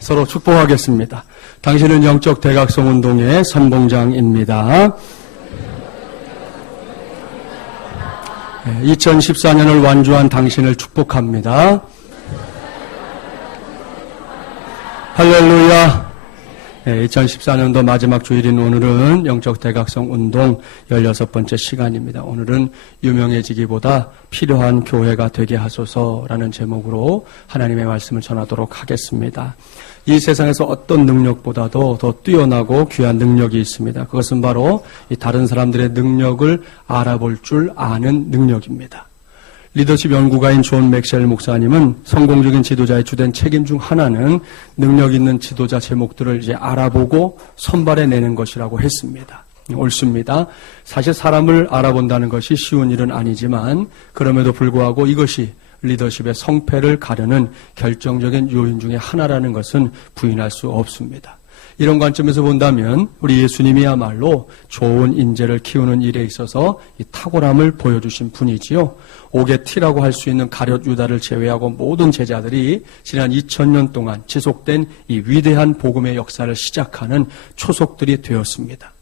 서로 축복하겠습니다. 당신은 영적 대각성 운동의 선봉장입니다. 2014년을 완주한 당신을 축복합니다. 할렐루야. 2014년도 마지막 주일인 오늘은 영적 대각성 운동 16번째 시간입니다. 오늘은 유명해지기보다 필요한 교회가 되게 하소서라는 제목으로 하나님의 말씀을 전하도록 하겠습니다. 이 세상에서 어떤 능력보다도 더 뛰어나고 귀한 능력이 있습니다. 그것은 바로 이 다른 사람들의 능력을 알아볼 줄 아는 능력입니다. 리더십 연구가인 존 맥셀 목사님은 성공적인 지도자의 주된 책임 중 하나는 능력 있는 지도자 제목들을 이제 알아보고 선발해내는 것이라고 했습니다. 옳습니다. 사실 사람을 알아본다는 것이 쉬운 일은 아니지만 그럼에도 불구하고 이것이 리더십의 성패를 가르는 결정적인 요인 중에 하나라는 것은 부인할 수 없습니다. 이런 관점에서 본다면 우리 예수님이야말로 좋은 인재를 키우는 일에 있어서 이 탁월함을 보여주신 분이지요. 옥의 티라고 할 수 있는 가룟 유다를 제외하고 모든 제자들이 지난 2000년 동안 지속된 이 위대한 복음의 역사를 시작하는 초석들이 되었습니다.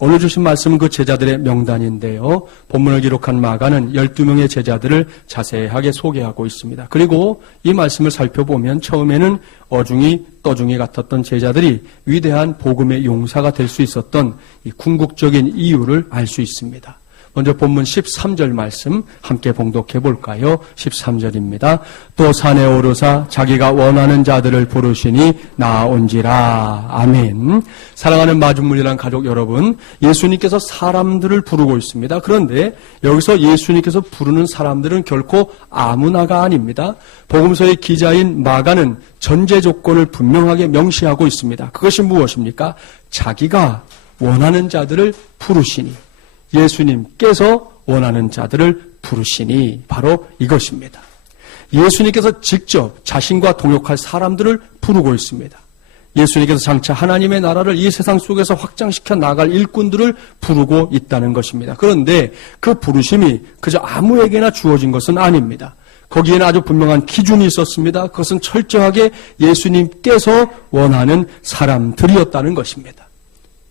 오늘 주신 말씀은 그 제자들의 명단인데요. 본문을 기록한 마가는 12명의 제자들을 자세하게 소개하고 있습니다. 그리고 이 말씀을 살펴보면 처음에는 어중이 떠중이 같았던 제자들이 위대한 복음의 용사가 될 수 있었던 이 궁극적인 이유를 알 수 있습니다. 먼저 본문 13절 말씀 함께 봉독해 볼까요? 13절입니다. 또 산에 오르사 자기가 원하는 자들을 부르시니 나아온지라. 아멘. 사랑하는 마중물이란 가족 여러분, 예수님께서 사람들을 부르고 있습니다. 그런데 여기서 예수님께서 부르는 사람들은 결코 아무나가 아닙니다. 복음서의 기자인 마가는 전제 조건을 분명하게 명시하고 있습니다. 그것이 무엇입니까? 자기가 원하는 자들을 부르시니. 예수님께서 원하는 자들을 부르시니 바로 이것입니다. 예수님께서 직접 자신과 동역할 사람들을 부르고 있습니다. 예수님께서 장차 하나님의 나라를 이 세상 속에서 확장시켜 나갈 일꾼들을 부르고 있다는 것입니다. 그런데 그 부르심이 그저 아무에게나 주어진 것은 아닙니다. 거기에는 아주 분명한 기준이 있었습니다. 그것은 철저하게 예수님께서 원하는 사람들이었다는 것입니다.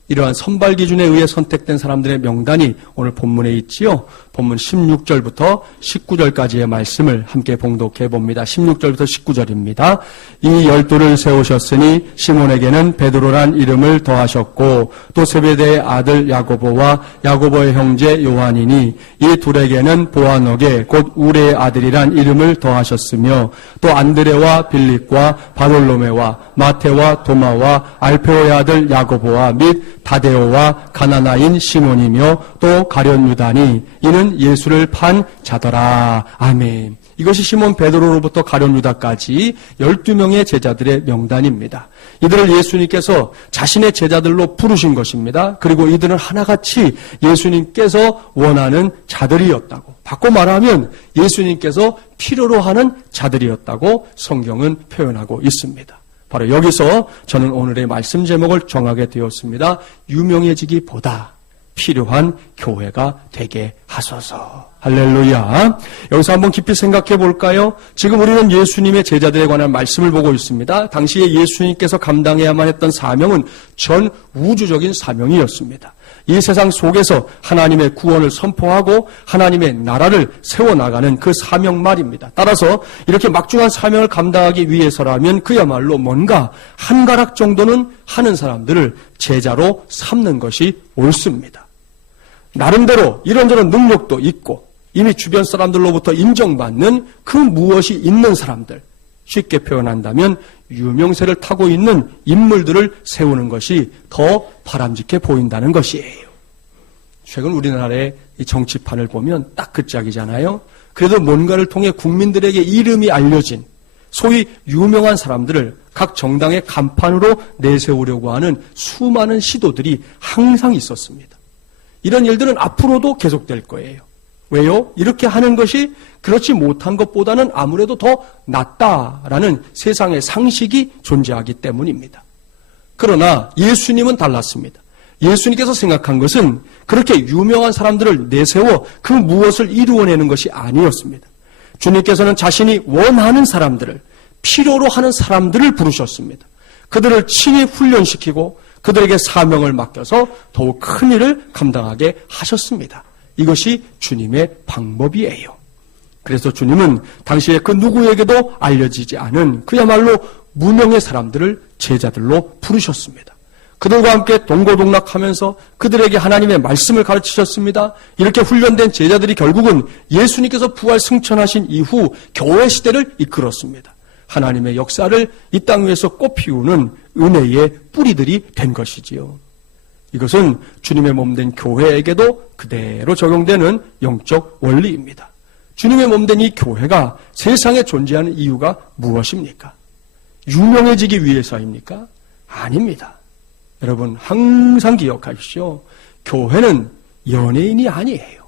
이러한 선발 기준에 의해 선택된 사람들의 명단이 오늘 본문에 있지요. 본문 16절부터 19절까지의 말씀을 함께 봉독해 봅니다. 16절부터 19절입니다. 이 12를 세우셨으니 시몬에게는 베드로란 이름을 더하셨고 또 세베대의 아들 야고보와 야고보의 형제 요한이니 이 둘에게는 보아너게 곧 우레의 아들이란 이름을 더하셨으며 또 안드레와 빌립과 바돌로메와 마테와 도마와 알페오의 아들 야고보와 및 다데오와 가나나인 시몬이며 또 가룟 유다니 이는 예수를 판 자더라. 아멘. 이것이 시몬 베드로로부터 가룟 유다까지 12명의 제자들의 명단입니다. 이들을 예수님께서 자신의 제자들로 부르신 것입니다. 그리고 이들은 하나같이 예수님께서 원하는 자들이었다고, 바꿔 말하면 예수님께서 필요로 하는 자들이었다고 성경은 표현하고 있습니다. 바로 여기서 저는 오늘의 말씀 제목을 정하게 되었습니다. 유명해지기보다 필요한 교회가 되게 하소서. 할렐루야. 여기서 한번 깊이 생각해 볼까요? 지금 우리는 예수님의 제자들에 관한 말씀을 보고 있습니다. 당시에 예수님께서 감당해야만 했던 사명은 전 우주적인 사명이었습니다. 이 세상 속에서 하나님의 구원을 선포하고 하나님의 나라를 세워나가는 그 사명 말입니다. 따라서 이렇게 막중한 사명을 감당하기 위해서라면 그야말로 뭔가 한 가락 정도는 하는 사람들을 제자로 삼는 것이 옳습니다. 나름대로 이런저런 능력도 있고 이미 주변 사람들로부터 인정받는 그 무엇이 있는 사람들, 쉽게 표현한다면 유명세를 타고 있는 인물들을 세우는 것이 더 바람직해 보인다는 것이에요. 최근 우리나라의 이 정치판을 보면 딱 그 짝이잖아요. 그래도 뭔가를 통해 국민들에게 이름이 알려진 소위 유명한 사람들을 각 정당의 간판으로 내세우려고 하는 수많은 시도들이 항상 있었습니다. 이런 일들은 앞으로도 계속될 거예요. 왜요? 이렇게 하는 것이 그렇지 못한 것보다는 아무래도 더 낫다라는 세상의 상식이 존재하기 때문입니다. 그러나 예수님은 달랐습니다. 예수님께서 생각한 것은 그렇게 유명한 사람들을 내세워 그 무엇을 이루어내는 것이 아니었습니다. 주님께서는 자신이 원하는 사람들을, 필요로 하는 사람들을 부르셨습니다. 그들을 친히 훈련시키고 그들에게 사명을 맡겨서 더욱 큰 일을 감당하게 하셨습니다. 이것이 주님의 방법이에요. 그래서 주님은 당시에 그 누구에게도 알려지지 않은 그야말로 무명의 사람들을 제자들로 부르셨습니다. 그들과 함께 동고동락하면서 그들에게 하나님의 말씀을 가르치셨습니다. 이렇게 훈련된 제자들이 결국은 예수님께서 부활 승천하신 이후 교회 시대를 이끌었습니다. 하나님의 역사를 이 땅 위에서 꽃피우는 은혜의 뿌리들이 된 것이지요. 이것은 주님의 몸된 교회에게도 그대로 적용되는 영적 원리입니다. 주님의 몸된 이 교회가 세상에 존재하는 이유가 무엇입니까? 유명해지기 위해서입니까? 아닙니다. 여러분 항상 기억하십시오. 교회는 연예인이 아니에요.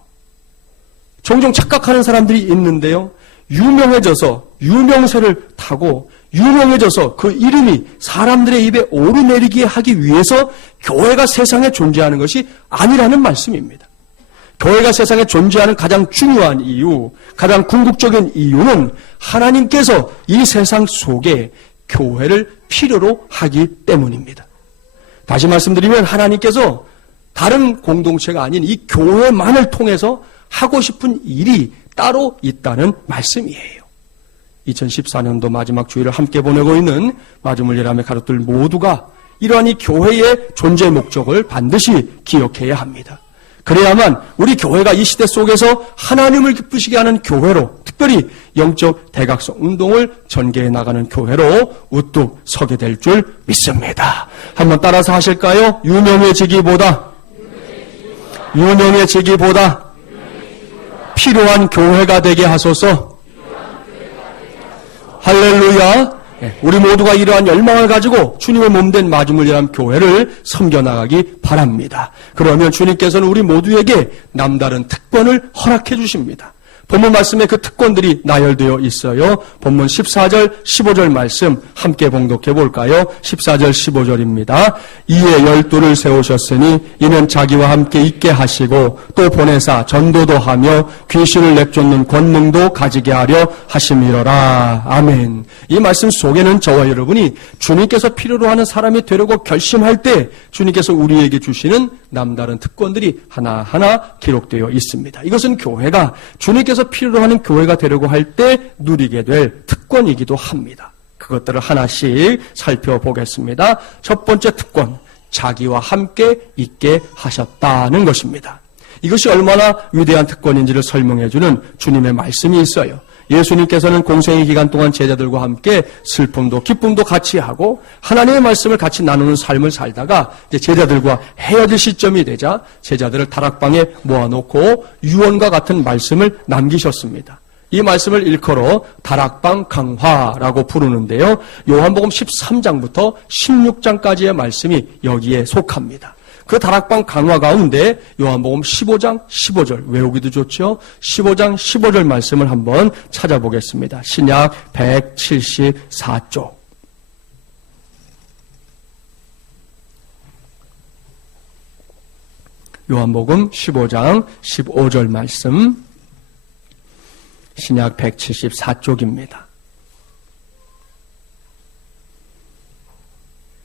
종종 착각하는 사람들이 있는데요. 유명해져서 유명세를 타고 유명해져서 그 이름이 사람들의 입에 오르내리게 하기 위해서 교회가 세상에 존재하는 것이 아니라는 말씀입니다. 교회가 세상에 존재하는 가장 중요한 이유, 가장 궁극적인 이유는 하나님께서 이 세상 속에 교회를 필요로 하기 때문입니다. 다시 말씀드리면 하나님께서 다른 공동체가 아닌 이 교회만을 통해서 하고 싶은 일이 따로 있다는 말씀이에요. 2014년도 마지막 주일을 함께 보내고 있는 마주물 예람의 가족들 모두가 이러한 이 교회의 존재 목적을 반드시 기억해야 합니다. 그래야만 우리 교회가 이 시대 속에서 하나님을 기쁘시게 하는 교회로, 특별히 영적 대각성 운동을 전개해 나가는 교회로 우뚝 서게 될 줄 믿습니다. 한번 따라서 하실까요? 유명해지기보다 필요한 교회가 되게 하소서. 할렐루야. 우리 모두가 이러한 열망을 가지고 주님의 몸된 마주물이란 교회를 섬겨나가기 바랍니다. 그러면 주님께서는 우리 모두에게 남다른 특권을 허락해 주십니다. 본문 말씀에 그 특권들이 나열되어 있어요. 본문 14절, 15절 말씀 함께 봉독해 볼까요? 14절, 15절입니다. 이에 12를 세우셨으니 이는 자기와 함께 있게 하시고 또 보내사 전도도 하며 귀신을 내쫓는 권능도 가지게 하려 하심이로라. 아멘. 이 말씀 속에는 저와 여러분이 주님께서 필요로 하는 사람이 되려고 결심할 때 주님께서 우리에게 주시는 남다른 특권들이 하나하나 기록되어 있습니다. 이것은 교회가 주님께서 필요로 하는 교회가 되려고 할 때 누리게 될 특권이기도 합니다. 그것들을 하나씩 살펴보겠습니다. 첫 번째 특권, 자기와 함께 있게 하셨다는 것입니다. 이것이 얼마나 위대한 특권인지를 설명해주는 주님의 말씀이 있어요. 예수님께서는 공생의 기간 동안 제자들과 함께 슬픔도 기쁨도 같이 하고 하나님의 말씀을 같이 나누는 삶을 살다가 이제 제자들과 헤어질 시점이 되자 제자들을 다락방에 모아놓고 유언과 같은 말씀을 남기셨습니다. 이 말씀을 일컬어 다락방 강화라고 부르는데요. 요한복음 13장부터 16장까지의 말씀이 여기에 속합니다. 그 다락방 강화 가운데 요한복음 15장 15절 외우기도 좋죠. 15장 15절 말씀을 한번 찾아보겠습니다. 신약 174쪽. 요한복음 15장 15절 말씀. 신약 174쪽입니다.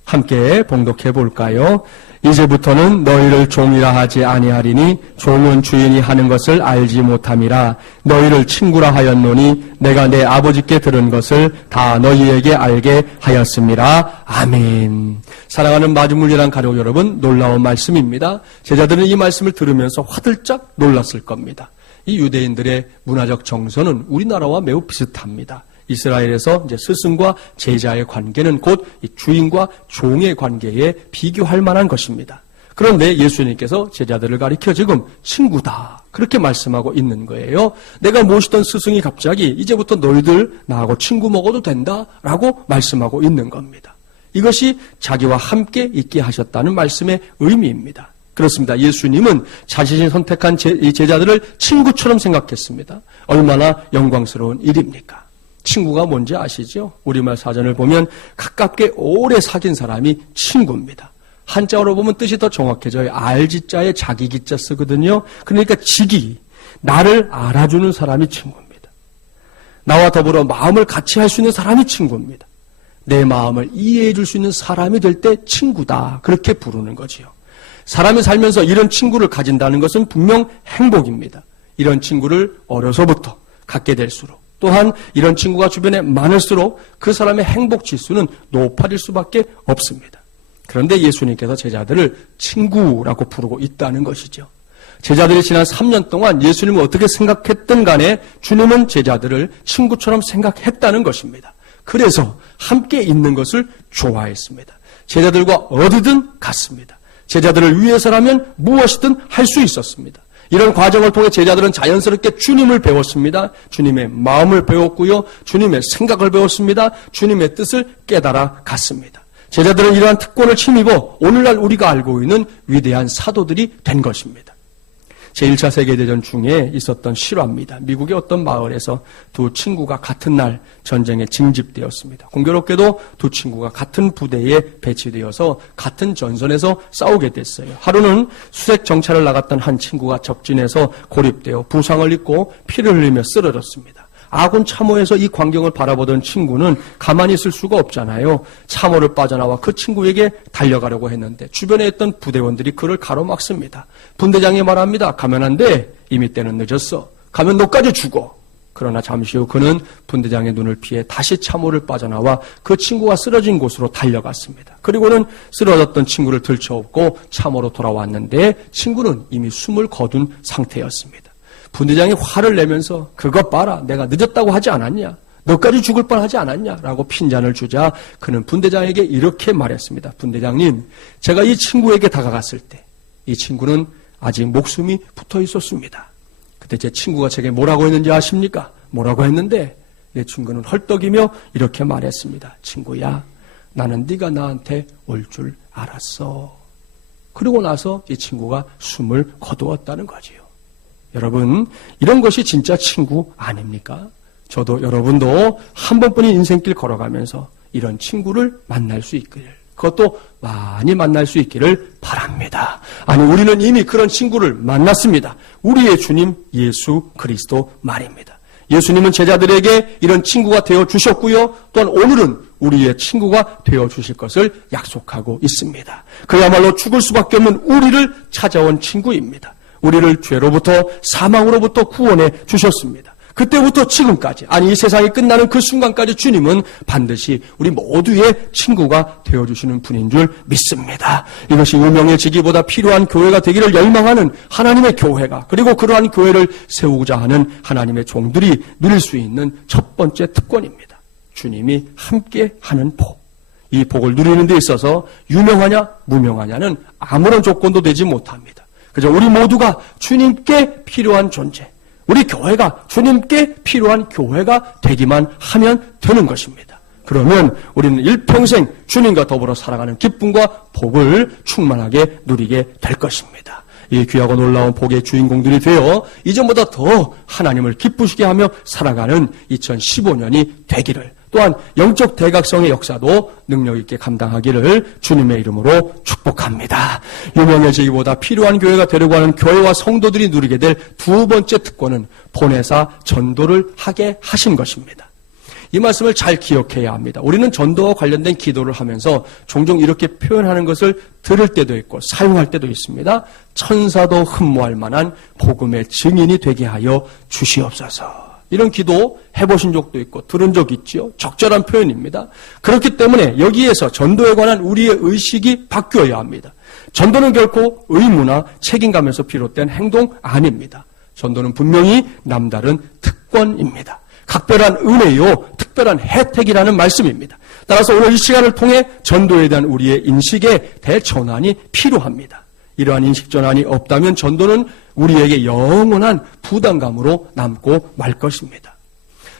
함께 봉독해 볼까요? 이제부터는 너희를 종이라 하지 아니하리니 종은 주인이 하는 것을 알지 못함이라. 너희를 친구라 하였노니 내가 내 아버지께 들은 것을 다 너희에게 알게 하였음이라. 아멘. 사랑하는 마주물리란 가족 여러분, 놀라운 말씀입니다. 제자들은 이 말씀을 들으면서 화들짝 놀랐을 겁니다. 이 유대인들의 문화적 정서는 우리나라와 매우 비슷합니다. 이스라엘에서 이제 스승과 제자의 관계는 곧 주인과 종의 관계에 비교할 만한 것입니다. 그런데 예수님께서 제자들을 가리켜 지금 친구다 그렇게 말씀하고 있는 거예요. 내가 모시던 스승이 갑자기 이제부터 너희들 나하고 친구 먹어도 된다라고 말씀하고 있는 겁니다. 이것이 자기와 함께 있게 하셨다는 말씀의 의미입니다. 그렇습니다. 예수님은 자신이 선택한 제자들을 친구처럼 생각했습니다. 얼마나 영광스러운 일입니까? 친구가 뭔지 아시죠? 우리말 사전을 보면 가깝게 오래 사귄 사람이 친구입니다. 한자어로 보면 뜻이 더 정확해져요. 알지자에 자기기자 쓰거든요. 그러니까 지기, 나를 알아주는 사람이 친구입니다. 나와 더불어 마음을 같이 할 수 있는 사람이 친구입니다. 내 마음을 이해해 줄 수 있는 사람이 될 때 친구다. 그렇게 부르는 거지요. 사람이 살면서 이런 친구를 가진다는 것은 분명 행복입니다. 이런 친구를 어려서부터 갖게 될수록, 또한 이런 친구가 주변에 많을수록 그 사람의 행복 지수는 높아질 수밖에 없습니다. 그런데 예수님께서 제자들을 친구라고 부르고 있다는 것이죠. 제자들이 지난 3년 동안 예수님을 어떻게 생각했든 간에 주님은 제자들을 친구처럼 생각했다는 것입니다. 그래서 함께 있는 것을 좋아했습니다. 제자들과 어디든 갔습니다. 제자들을 위해서라면 무엇이든 할 수 있었습니다. 이런 과정을 통해 제자들은 자연스럽게 주님을 배웠습니다. 주님의 마음을 배웠고요. 주님의 생각을 배웠습니다. 주님의 뜻을 깨달아 갔습니다. 제자들은 이러한 특권을 힘입어 오늘날 우리가 알고 있는 위대한 사도들이 된 것입니다. 제1차 세계대전 중에 있었던 실화입니다. 미국의 어떤 마을에서 두 친구가 같은 날 전쟁에 징집되었습니다. 공교롭게도 두 친구가 같은 부대에 배치되어서 같은 전선에서 싸우게 됐어요. 하루는 수색 정찰을 나갔던 한 친구가 적진에서 고립되어 부상을 입고 피를 흘리며 쓰러졌습니다. 아군 참호에서 이 광경을 바라보던 친구는 가만히 있을 수가 없잖아요. 참호를 빠져나와 그 친구에게 달려가려고 했는데 주변에 있던 부대원들이 그를 가로막습니다. 분대장이 말합니다. 가면 안 돼. 이미 때는 늦었어. 가면 너까지 죽어. 그러나 잠시 후 그는 분대장의 눈을 피해 다시 참호를 빠져나와 그 친구가 쓰러진 곳으로 달려갔습니다. 그리고는 쓰러졌던 친구를 들쳐업고 참호로 돌아왔는데 친구는 이미 숨을 거둔 상태였습니다. 분대장이 화를 내면서 그것 봐라, 내가 늦었다고 하지 않았냐, 너까지 죽을 뻔하지 않았냐 라고 핀잔을 주자 그는 분대장에게 이렇게 말했습니다. 분대장님, 제가 이 친구에게 다가갔을 때 이 친구는 아직 목숨이 붙어 있었습니다. 그때 제 친구가 제게 뭐라고 했는지 아십니까? 뭐라고 했는데 내 친구는 헐떡이며 이렇게 말했습니다. 친구야, 나는 네가 나한테 올 줄 알았어. 그러고 나서 이 친구가 숨을 거두었다는 거지요. 여러분, 이런 것이 진짜 친구 아닙니까? 저도 여러분도 한 번뿐인 인생길 걸어가면서 이런 친구를 만날 수 있기를, 그것도 많이 만날 수 있기를 바랍니다. 아니, 우리는 이미 그런 친구를 만났습니다. 우리의 주님 예수 그리스도 말입니다. 예수님은 제자들에게 이런 친구가 되어주셨고요. 또한 오늘은 우리의 친구가 되어주실 것을 약속하고 있습니다. 그야말로 죽을 수밖에 없는 우리를 찾아온 친구입니다. 우리를 죄로부터 사망으로부터 구원해 주셨습니다. 그때부터 지금까지, 아니 이 세상이 끝나는 그 순간까지 주님은 반드시 우리 모두의 친구가 되어주시는 분인 줄 믿습니다. 이것이 유명해지기보다 필요한 교회가 되기를 열망하는 하나님의 교회가, 그리고 그러한 교회를 세우고자 하는 하나님의 종들이 누릴 수 있는 첫 번째 특권입니다. 주님이 함께하는 복. 이 복을 누리는 데 있어서 유명하냐 무명하냐는 아무런 조건도 되지 못합니다. 그저 우리 모두가 주님께 필요한 존재, 우리 교회가 주님께 필요한 교회가 되기만 하면 되는 것입니다. 그러면 우리는 일평생 주님과 더불어 살아가는 기쁨과 복을 충만하게 누리게 될 것입니다. 이 귀하고 놀라운 복의 주인공들이 되어 이전보다 더 하나님을 기쁘시게 하며 살아가는 2015년이 되기를, 또한 영적 대각성의 역사도 능력 있게 감당하기를 주님의 이름으로 축복합니다. 유명해지기보다 필요한 교회가 되려고 하는 교회와 성도들이 누리게 될 두 번째 특권은 보내사 전도를 하게 하신 것입니다. 이 말씀을 잘 기억해야 합니다. 우리는 전도와 관련된 기도를 하면서 종종 이렇게 표현하는 것을 들을 때도 있고 사용할 때도 있습니다. 천사도 흠모할 만한 복음의 증인이 되게 하여 주시옵소서. 이런 기도 해보신 적도 있고 들은 적 있지요. 적절한 표현입니다. 그렇기 때문에 여기에서 전도에 관한 우리의 의식이 바뀌어야 합니다. 전도는 결코 의무나 책임감에서 비롯된 행동 아닙니다. 전도는 분명히 남다른 특권입니다. 각별한 은혜요, 특별한 혜택이라는 말씀입니다. 따라서 오늘 이 시간을 통해 전도에 대한 우리의 인식의 대전환이 필요합니다. 이러한 인식전환이 없다면 전도는 우리에게 영원한 부담감으로 남고 말 것입니다.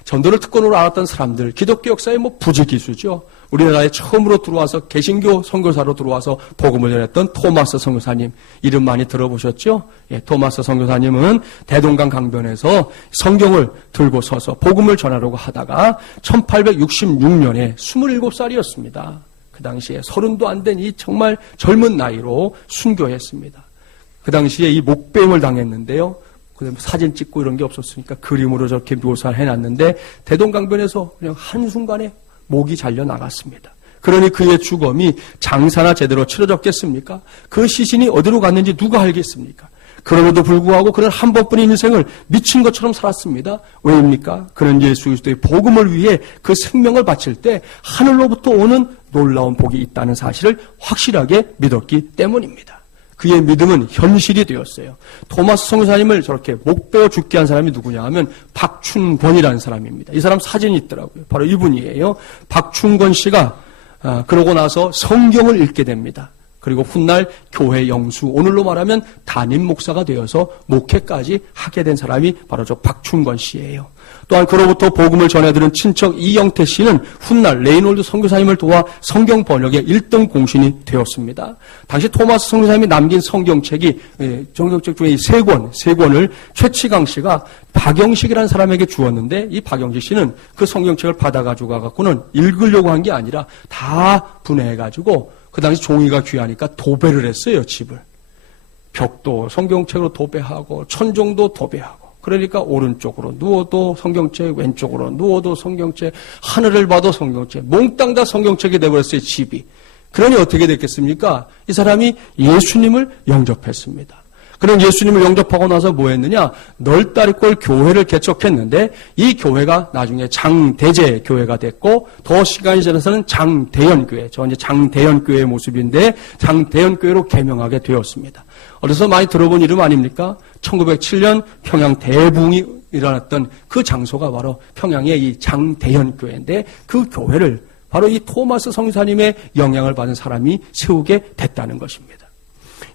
전도를 특권으로 알았던 사람들, 기독교 역사의 부지기수죠. 우리나라에 처음으로 들어와서 개신교 선교사로 들어와서 복음을 전했던 토마스 선교사님, 이름 많이 들어보셨죠? 예, 토마스 선교사님은 대동강 강변에서 성경을 들고 서서 복음을 전하려고 하다가 1866년에 27살이었습니다. 그 당시에 30도 안 된 이 정말 젊은 나이로 순교했습니다. 그 당시에 이 목뱀을 당했는데요. 사진 찍고 이런 게 없었으니까 그림으로 저렇게 묘사를 해놨는데 대동강변에서 그냥 한순간에 목이 잘려 나갔습니다. 그러니 그의 죽음이 장사나 제대로 치러졌겠습니까? 그 시신이 어디로 갔는지 누가 알겠습니까? 그럼에도 불구하고 그는 한 번뿐인 인생을 미친 것처럼 살았습니다. 왜입니까? 그는 예수 그리스도의 복음을 위해 그 생명을 바칠 때 하늘로부터 오는 놀라운 복이 있다는 사실을 확실하게 믿었기 때문입니다. 그의 믿음은 현실이 되었어요. 토마스 선교사님을 저렇게 목 베어 죽게 한 사람이 누구냐 하면 박충권이라는 사람입니다. 이 사람 사진이 있더라고요. 바로 이분이에요. 박충권 씨가 그러고 나서 성경을 읽게 됩니다. 그리고 훗날 교회 영수, 오늘로 말하면 담임 목사가 되어서 목회까지 하게 된 사람이 바로 저 박충권 씨예요. 또한 그로부터 복음을 전해들은 친척 이영태 씨는 훗날 레이놀드 선교사님을 도와 성경 번역의 1등 공신이 되었습니다. 당시 토마스 선교사님이 남긴 성경책이 성경책 중에 세 권을 최치강 씨가 박영식이라는 사람에게 주었는데 이 박영식 씨는 그 성경책을 받아가지고 가갖고는 읽으려고 한 게 아니라 다 분해해가지고 그 당시 종이가 귀하니까 도배를 했어요, 집을. 벽도 성경책으로 도배하고 천정도 도배하고. 그러니까 오른쪽으로 누워도 성경책, 왼쪽으로 누워도 성경책, 하늘을 봐도 성경책, 몽땅 다 성경책이 되어버렸어요, 집이. 그러니 어떻게 됐겠습니까? 이 사람이 예수님을 영접했습니다. 그런 예수님을 영접하고 나서 뭐 했느냐? 널다리골 교회를 개척했는데 이 교회가 나중에 장대제 교회가 됐고 더 시간이 지나서는 장대현 교회, 저 이제 장대현 교회의 모습인데 장대현 교회로 개명하게 되었습니다. 어디서 많이 들어본 이름 아닙니까? 1907년 평양 대붕이 일어났던 그 장소가 바로 평양의 이 장대현 교회인데 그 교회를 바로 이 토마스 선교사님의 영향을 받은 사람이 세우게 됐다는 것입니다.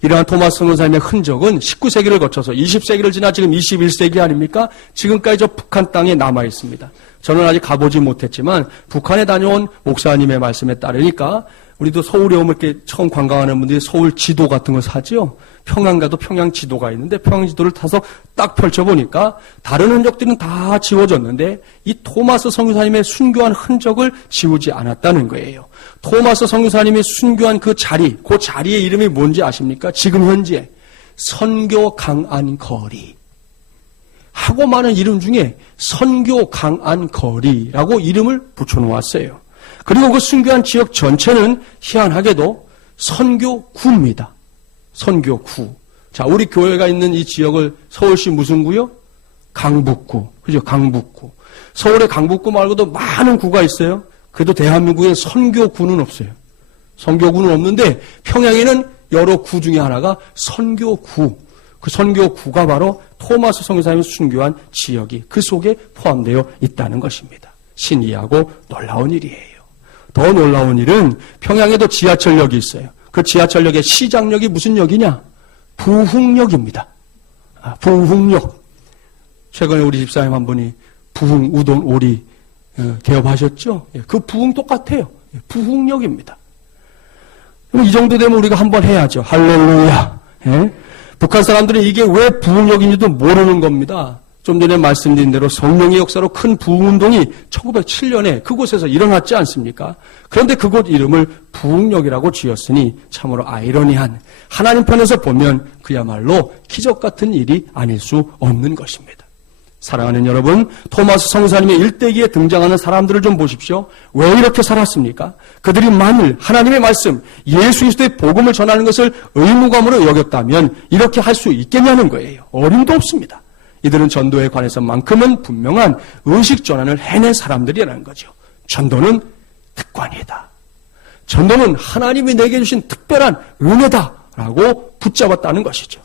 이러한 토마스 선교사님의 흔적은 19세기를 거쳐서 20세기를 지나 지금 21세기 아닙니까? 지금까지 저 북한 땅에 남아 있습니다. 저는 아직 가보지 못했지만 북한에 다녀온 목사님의 말씀에 따르니까 우리도 서울에 오면 이렇게 처음 관광하는 분들이 서울 지도 같은 거 사죠. 평양 가도 평양 지도가 있는데 평양 지도를 타서 딱 펼쳐보니까 다른 흔적들은 다 지워졌는데 이 토마스 선교사님의 순교한 흔적을 지우지 않았다는 거예요. 토마스 선교사님이 순교한 그 자리의 이름이 뭔지 아십니까? 지금 현재 선교 강안 거리 하고 많은 이름 중에 선교 강안 거리라고 이름을 붙여놓았어요. 그리고 그 순교한 지역 전체는 희한하게도 선교구입니다. 선교구. 자, 우리 교회가 있는 이 지역을 서울시 무슨 구요? 강북구. 그죠? 강북구. 서울의 강북구 말고도 많은 구가 있어요. 그래도 대한민국에 선교구는 없어요. 선교구는 없는데 평양에는 여러 구 중에 하나가 선교구. 그 선교구가 바로 토마스 선교사님이 순교한 지역이 그 속에 포함되어 있다는 것입니다. 신기하고 놀라운 일이에요. 더 놀라운 일은 평양에도 지하철역이 있어요. 그 지하철역의 시작역이 무슨 역이냐? 부흥역입니다. 부흥역. 최근에 우리 집사님 한 분이 부흥 우동 오리 개업하셨죠? 그 부흥 똑같아요. 부흥역입니다. 이 정도 되면 우리가 한번 해야죠. 할렐루야. 북한 사람들은 이게 왜 부흥역인지도 모르는 겁니다. 좀 전에 말씀드린 대로 성령의 역사로 큰 부흥운동이 1907년에 그곳에서 일어났지 않습니까? 그런데 그곳 이름을 부흥역이라고 지었으니 참으로 아이러니한, 하나님 편에서 보면 그야말로 기적 같은 일이 아닐 수 없는 것입니다. 사랑하는 여러분, 토마스 선교사님의 일대기에 등장하는 사람들을 좀 보십시오. 왜 이렇게 살았습니까? 그들이 만일 하나님의 말씀, 예수 그리스도의 복음을 전하는 것을 의무감으로 여겼다면 이렇게 할 수 있겠냐는 거예요. 어림도 없습니다. 이들은 전도에 관해서만큼은 분명한 의식 전환을 해낸 사람들이라는 거죠. 전도는 특권이다. 전도는 하나님이 내게 주신 특별한 은혜다라고 붙잡았다는 것이죠.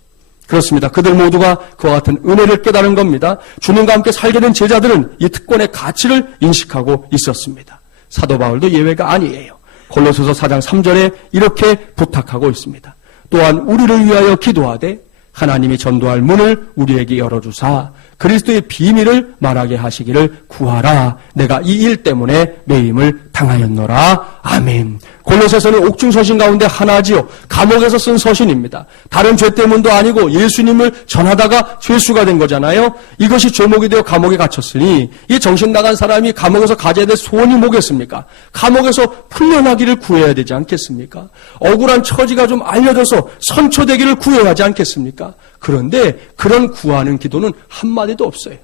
그렇습니다. 그들 모두가 그와 같은 은혜를 깨달은 겁니다. 주님과 함께 살게 된 제자들은 이 특권의 가치를 인식하고 있었습니다. 사도 바울도 예외가 아니에요. 골로새서 4장 3절에 이렇게 부탁하고 있습니다. 또한 우리를 위하여 기도하되 하나님이 전도할 문을 우리에게 열어주사 그리스도의 비밀을 말하게 하시기를 구하라. 내가 이 일 때문에 매임을 당하였노라. 아멘. 골로새서는 옥중 서신 가운데 하나지요. 감옥에서 쓴 서신입니다. 다른 죄 때문도 아니고 예수님을 전하다가 죄수가 된 거잖아요. 이것이 죄목이 되어 감옥에 갇혔으니 이 정신 나간 사람이 감옥에서 가져야 될 소원이 뭐겠습니까? 감옥에서 풀려나기를 구해야 되지 않겠습니까? 억울한 처지가 좀 알려져서 선처되기를 구해야 하지 않겠습니까? 그런데 그런 구하는 기도는 한마디도 없어요.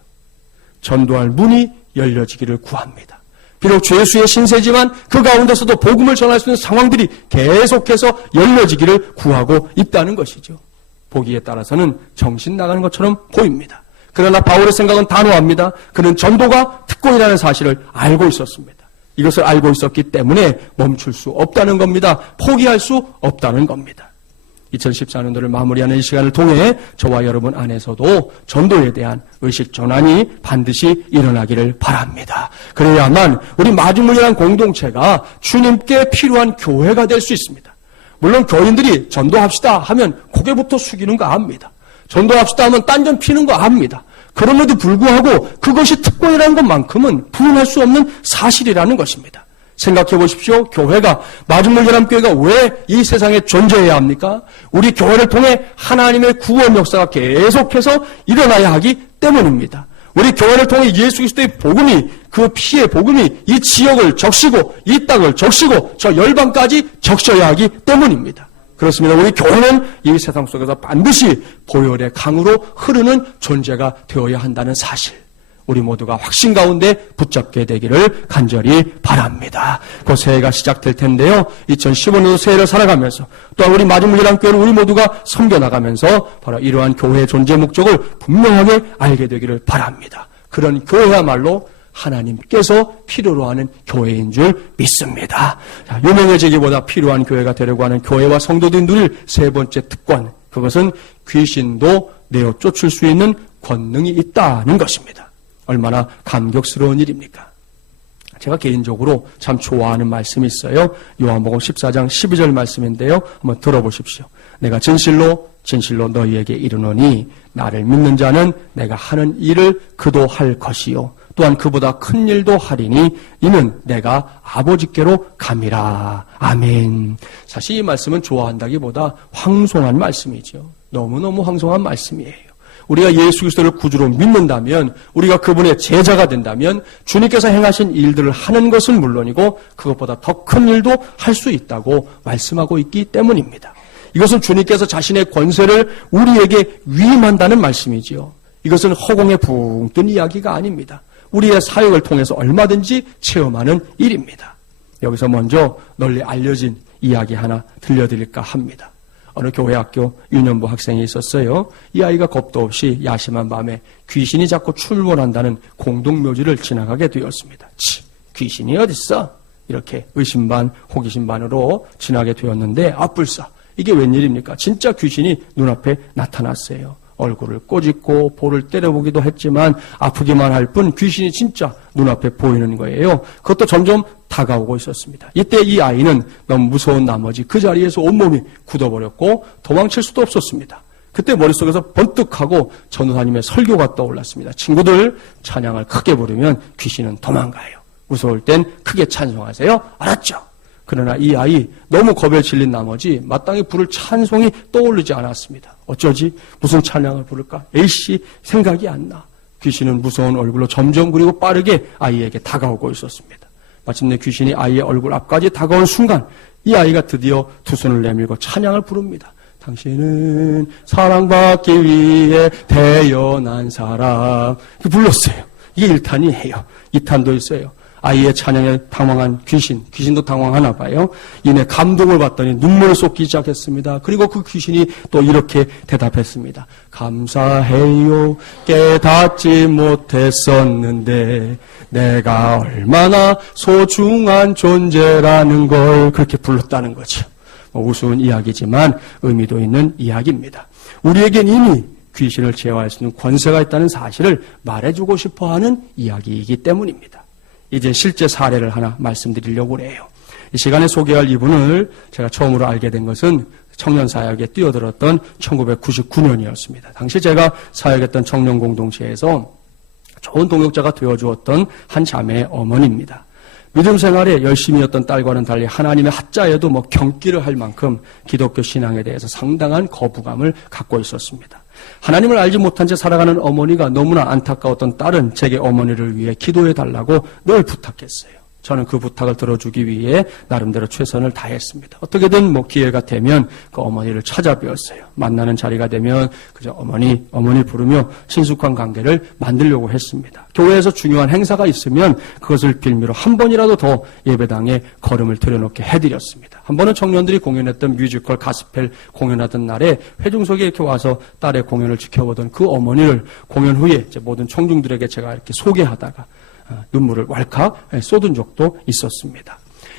전도할 문이 열려지기를 구합니다. 비록 죄수의 신세지만 그 가운데서도 복음을 전할 수 있는 상황들이 계속해서 열려지기를 구하고 있다는 것이죠. 보기에 따라서는 정신 나가는 것처럼 보입니다. 그러나 바울의 생각은 단호합니다. 그는 전도가 특권이라는 사실을 알고 있었습니다. 이것을 알고 있었기 때문에 멈출 수 없다는 겁니다. 포기할 수 없다는 겁니다. 2014년도를 마무리하는 이 시간을 통해 저와 여러분 안에서도 전도에 대한 의식 전환이 반드시 일어나기를 바랍니다. 그래야만 우리 마중물이라는 공동체가 주님께 필요한 교회가 될 수 있습니다. 물론 교인들이 전도합시다 하면 고개부터 숙이는 거 압니다. 전도합시다 하면 딴전 피는 거 압니다. 그럼에도 불구하고 그것이 특권이라는 것만큼은 부인할 수 없는 사실이라는 것입니다. 생각해 보십시오. 교회가, 마중물연합교회가 왜 이 세상에 존재해야 합니까? 우리 교회를 통해 하나님의 구원 역사가 계속해서 일어나야 하기 때문입니다. 우리 교회를 통해 예수 그리스도의 복음이, 그 피의 복음이 이 지역을 적시고 이 땅을 적시고 저 열방까지 적셔야 하기 때문입니다. 그렇습니다. 우리 교회는 이 세상 속에서 반드시 보혈의 강으로 흐르는 존재가 되어야 한다는 사실, 우리 모두가 확신 가운데 붙잡게 되기를 간절히 바랍니다. 그 새해가 시작될 텐데요. 2015년도 새해를 살아가면서 또한 우리 마중물연합교회를 우리 모두가 섬겨나가면서 바로 이러한 교회의 존재 목적을 분명하게 알게 되기를 바랍니다. 그런 교회야말로 하나님께서 필요로 하는 교회인 줄 믿습니다. 자, 유명해지기보다 필요한 교회가 되려고 하는 교회와 성도들이 누릴 세 번째 특권, 그것은 귀신도 내어 쫓을 수 있는 권능이 있다는 것입니다. 얼마나 감격스러운 일입니까? 제가 개인적으로 참 좋아하는 말씀이 있어요. 요한복음 14장 12절 말씀인데요. 한번 들어보십시오. 내가 진실로 너희에게 이르노니 나를 믿는 자는 내가 하는 일을 그도 할 것이요 또한 그보다 큰 일도 하리니 이는 내가 아버지께로 감이라. 아멘. 사실 이 말씀은 좋아한다기보다 황송한 말씀이죠. 너무너무 황송한 말씀이에요. 우리가 예수 그리스도를 구주로 믿는다면, 우리가 그분의 제자가 된다면 주님께서 행하신 일들을 하는 것은 물론이고 그것보다 더 큰 일도 할 수 있다고 말씀하고 있기 때문입니다. 이것은 주님께서 자신의 권세를 우리에게 위임한다는 말씀이지요. 이것은 허공에 붕 뜬 이야기가 아닙니다. 우리의 사역을 통해서 얼마든지 체험하는 일입니다. 여기서 먼저 널리 알려진 이야기 하나 들려드릴까 합니다. 어느 교회학교 유년부 학생이 있었어요. 이 아이가 겁도 없이 야심한 밤에 귀신이 자꾸 출몰한다는 공동묘지를 지나가게 되었습니다. 귀신이 어딨어? 이렇게 의심 반 호기심 반으로 지나게 되었는데 불사, 이게 웬일입니까? 진짜 귀신이 눈앞에 나타났어요. 얼굴을 꼬집고 볼을 때려보기도 했지만 아프기만 할 뿐 귀신이 진짜 눈앞에 보이는 거예요. 그것도 점점 다가오고 있었습니다. 이때 이 아이는 너무 무서운 나머지 그 자리에서 온몸이 굳어버렸고 도망칠 수도 없었습니다. 그때 머릿속에서 번뜩하고 전도사님의 설교가 떠올랐습니다. 친구들, 찬양을 크게 부르면 귀신은 도망가요. 무서울 땐 크게 찬송하세요. 알았죠? 그러나 이 아이 너무 겁에 질린 나머지 마땅히 부를 찬송이 떠오르지 않았습니다. 어쩌지? 무슨 찬양을 부를까? 에이씨, 생각이 안 나. 귀신은 무서운 얼굴로 점점 그리고 빠르게 아이에게 다가오고 있었습니다. 마침내 귀신이 아이의 얼굴 앞까지 다가온 순간 이 아이가 드디어 두 손을 내밀고 찬양을 부릅니다. 당신은 사랑받기 위해 태어난 사람. 이렇게 불렀어요. 이게 1탄이에요. 2탄도 있어요. 아이의 찬양에 당황한 귀신도 당황하나 봐요. 이내 감동을 받더니 눈물을 쏟기 시작했습니다. 그리고 그 귀신이 또 이렇게 대답했습니다. 감사해요. 깨닫지 못했었는데 내가 얼마나 소중한 존재라는 걸 그렇게 불렀다는 거죠. 우스운 이야기지만 의미도 있는 이야기입니다. 우리에겐 이미 귀신을 제어할 수 있는 권세가 있다는 사실을 말해주고 싶어하는 이야기이기 때문입니다. 이제 실제 사례를 하나 말씀드리려고 해요. 이 시간에 소개할 이분을 제가 처음으로 알게 된 것은 청년 사역에 뛰어들었던 1999년이었습니다. 당시 제가 사역했던 청년 공동체에서 좋은 동역자가 되어주었던 한 자매의 어머니입니다. 믿음 생활에 열심히 했던 딸과는 달리 하나님의 하자에도 경기를 할 만큼 기독교 신앙에 대해서 상당한 거부감을 갖고 있었습니다. 하나님을 알지 못한 채 살아가는 어머니가 너무나 안타까웠던 딸은 제게 어머니를 위해 기도해 달라고 늘 부탁했어요. 저는 그 부탁을 들어주기 위해 나름대로 최선을 다했습니다. 어떻게든 기회가 되면 그 어머니를 찾아뵈었어요. 만나는 자리가 되면 그저 어머니 부르며 친숙한 관계를 만들려고 했습니다. 교회에서 중요한 행사가 있으면 그것을 빌미로 한 번이라도 더 예배당에 걸음을 들여놓게 해드렸습니다. 한 번은 청년들이 공연했던 뮤지컬 가스펠 공연하던 날에 회중석에 이렇게 와서 딸의 공연을 지켜보던 그 어머니를 공연 후에 이제 모든 청중들에게 제가 이렇게 소개하다가 눈물을 왈칵 쏟은 적도 있었습니다.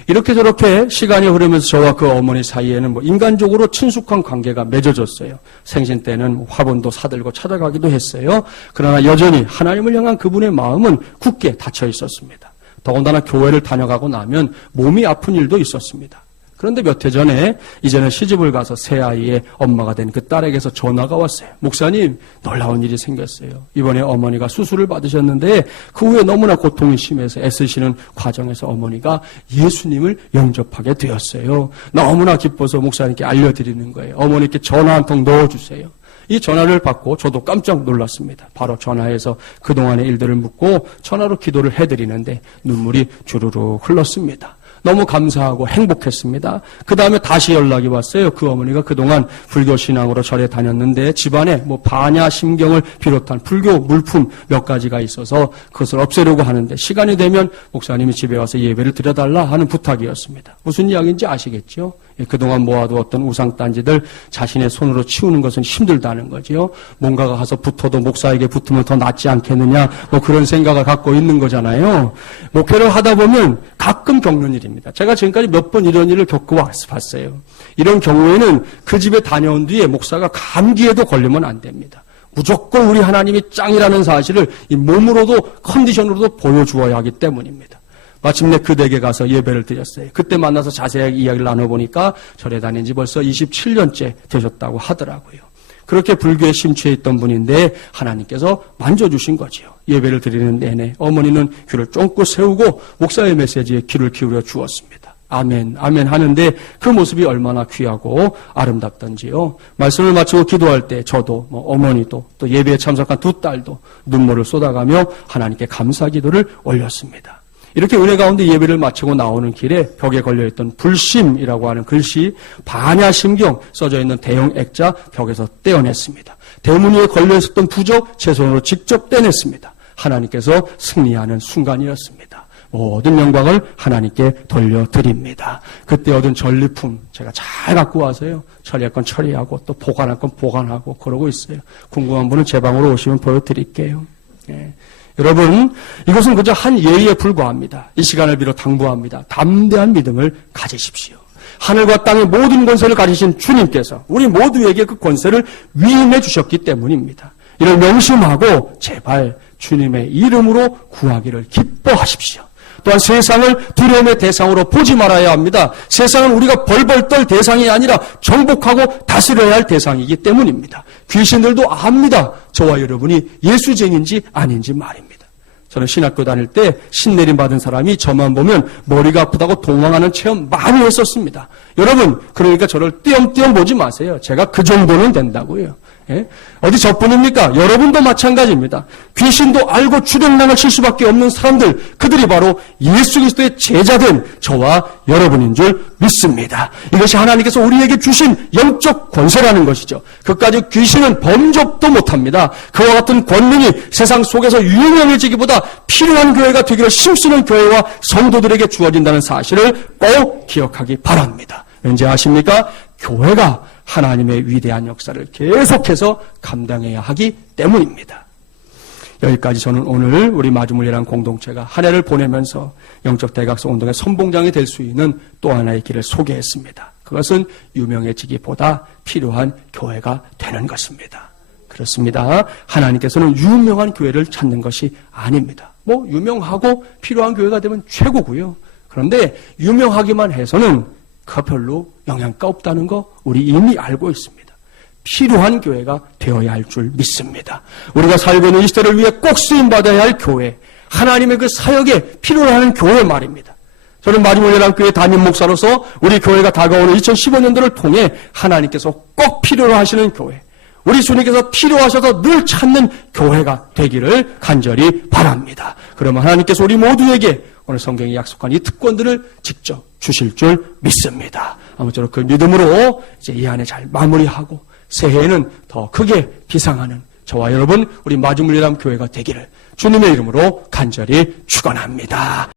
이렇게 저렇게 시간이 흐르면서 저와 그 어머니 사이에는 인간적으로 친숙한 관계가 맺어졌어요. 생신 때는 화분도 사들고 찾아가기도 했어요. 그러나 여전히 하나님을 향한 그분의 마음은 굳게 닫혀 있었습니다. 더군다나 교회를 다녀가고 나면 몸이 아픈 일도 있었습니다. 그런데 몇 해 전에 이제는 시집을 가서 새 아이의 엄마가 된 그 딸에게서 전화가 왔어요. 목사님, 놀라운 일이 생겼어요. 이번에 어머니가 수술을 받으셨는데 그 후에 너무나 고통이 심해서 애쓰시는 과정에서 어머니가 예수님을 영접하게 되었어요. 너무나 기뻐서 목사님께 알려드리는 거예요. 어머니께 전화 한 통 넣어주세요. 이 전화를 받고 저도 깜짝 놀랐습니다. 바로 전화해서 그동안의 일들을 묻고 전화로 기도를 해드리는데 눈물이 주르륵 흘렀습니다. 너무 감사하고 행복했습니다. 그 다음에 다시 연락이 왔어요. 그 어머니가 그동안 불교 신앙으로 절에 다녔는데 집안에 반야 심경을 비롯한 불교 물품 몇 가지가 있어서 그것을 없애려고 하는데 시간이 되면 목사님이 집에 와서 예배를 드려달라 하는 부탁이었습니다. 무슨 이야기인지 아시겠죠? 그동안 모아두었던 우상단지들 자신의 손으로 치우는 것은 힘들다는 거지요. 뭔가가 가서 붙어도 목사에게 붙으면 더 낫지 않겠느냐 그런 생각을 갖고 있는 거잖아요. 목회를 하다 보면 가끔 겪는 일입니다. 제가 지금까지 몇 번 이런 일을 겪어봤어요. 이런 경우에는 그 집에 다녀온 뒤에 목사가 감기에도 걸리면 안 됩니다. 무조건 우리 하나님이 짱이라는 사실을 이 몸으로도 컨디션으로도 보여주어야 하기 때문입니다. 마침내 그 댁에 가서 예배를 드렸어요. 그때 만나서 자세하게 이야기를 나눠보니까 절에 다닌 지 벌써 27년째 되셨다고 하더라고요. 그렇게 불교에 심취해 있던 분인데 하나님께서 만져주신 거지요. 예배를 드리는 내내 어머니는 귀를 쫑긋 세우고 목사의 메시지에 귀를 기울여 주었습니다. 아멘, 아멘 하는데 그 모습이 얼마나 귀하고 아름답던지요. 말씀을 마치고 기도할 때 저도 어머니도 또 예배에 참석한 두 딸도 눈물을 쏟아가며 하나님께 감사 기도를 올렸습니다. 이렇게 은혜 가운데 예배를 마치고 나오는 길에 벽에 걸려있던 불심이라고 하는 글씨 반야심경 써져 있는 대형 액자 벽에서 떼어냈습니다. 대문 위에 걸려있었던 부적 제 손으로 직접 떼냈습니다. 하나님께서 승리하는 순간이었습니다. 모든 영광을 하나님께 돌려드립니다. 그때 얻은 전리품 제가 잘 갖고 와서요. 처리할 건 처리하고 또 보관할 건 보관하고 그러고 있어요. 궁금한 분은 제 방으로 오시면 보여드릴게요. 예. 여러분, 이것은 그저 한 예의에 불과합니다. 이 시간을 빌어 당부합니다. 담대한 믿음을 가지십시오. 하늘과 땅의 모든 권세를 가지신 주님께서 우리 모두에게 그 권세를 위임해 주셨기 때문입니다. 이를 명심하고 제발 주님의 이름으로 구하기를 기뻐하십시오. 또한 세상을 두려움의 대상으로 보지 말아야 합니다. 세상은 우리가 벌벌 떨 대상이 아니라 정복하고 다스려야 할 대상이기 때문입니다. 귀신들도 압니다. 저와 여러분이 예수쟁인지 아닌지 말입니다. 저는 신학교 다닐 때 신내림 받은 사람이 저만 보면 머리가 아프다고 도망하는 체험 많이 했었습니다. 여러분, 그러니까 저를 띄엄띄엄 보지 마세요. 제가 그 정도는 된다고요. 예? 어디 저뿐입니까? 여러분도 마찬가지입니다. 귀신도 알고 주력랑을 칠 수밖에 없는 사람들, 그들이 바로 예수 그리스도의 제자된 저와 여러분인 줄 믿습니다. 이것이 하나님께서 우리에게 주신 영적 권세라는 것이죠. 그까지 귀신은 범접도 못합니다. 그와 같은 권능이 세상 속에서 유명해지기보다 필요한 교회가 되기를 힘쓰는 교회와 성도들에게 주어진다는 사실을 꼭 기억하기 바랍니다. 왠지 아십니까? 교회가 하나님의 위대한 역사를 계속해서 감당해야 하기 때문입니다. 여기까지 저는 오늘 우리 마주물리라는 공동체가 한 해를 보내면서 영적 대각성 운동의 선봉장이 될 수 있는 또 하나의 길을 소개했습니다. 그것은 유명해지기보다 필요한 교회가 되는 것입니다. 그렇습니다. 하나님께서는 유명한 교회를 찾는 것이 아닙니다. 유명하고 필요한 교회가 되면 최고고요. 그런데 유명하기만 해서는 그 별로 영향가 없다는 거 우리 이미 알고 있습니다. 필요한 교회가 되어야 할 줄 믿습니다. 우리가 살고 있는 이 시대를 위해 꼭 쓰임받아야 할 교회, 하나님의 그 사역에 필요로 하는 교회 말입니다. 저는 마리몰레랑 교회 담임 목사로서 우리 교회가 다가오는 2015년도를 통해 하나님께서 꼭 필요로 하시는 교회, 우리 주님께서 필요하셔서 늘 찾는 교회가 되기를 간절히 바랍니다. 그러면 하나님께서 우리 모두에게 오늘 성경이 약속한 이 특권들을 직접 주실 줄 믿습니다. 아무쪼록 그 믿음으로 이제 이 한 해 잘 마무리하고 새해에는 더 크게 비상하는 저와 여러분 우리 마주물리람 교회가 되기를 주님의 이름으로 간절히 축원합니다.